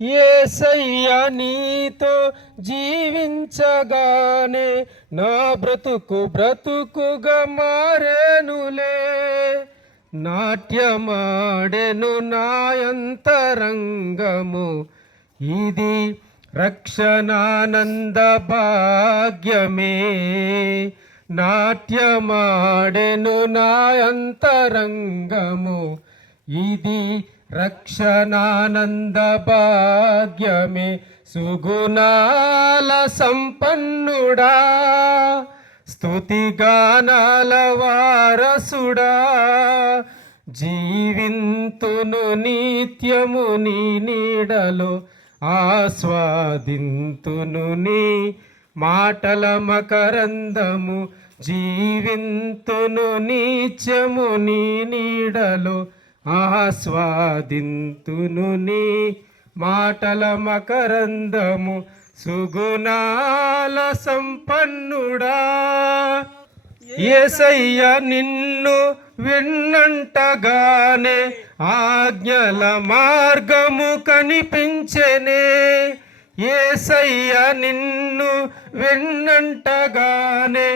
యేసయ్యా నీతో జీవించగానే నా బ్రతుకుగా మారేనులే. నాట్యమాడెను నాయంతరంగము, ఇది రక్షణానంద భాగ్యమే. నాట్యమాడెను నాయంతరంగము, ఇది రక్షణానంద భాగ్యమే. సుగుణాల సంపన్నుడా, స్తుతిగానాల వారసుడా, జీవింతును నిత్యము నీ నీడలో, ఆస్వాదింతును నీ మాటల మకరందము. జీవింతును నిత్యము నీ నీడలో, ఆస్వాదింతును నీ మాటల మకరందము. సుగుణాల సంపన్నుడా, యేసయ్య నిన్ను విన్నంటగానే ఆజ్ఞల మార్గము కనిపించెనే. యేసయ్య నిన్ను విన్నంటగానే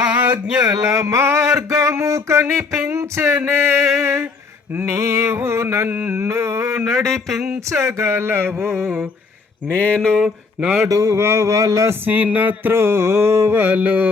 ఆజ్ఞల మార్గము కనిపించెనే. నీవు నన్ను నడిపించగలవు, నేను నడువవలసిన త్రోవలో.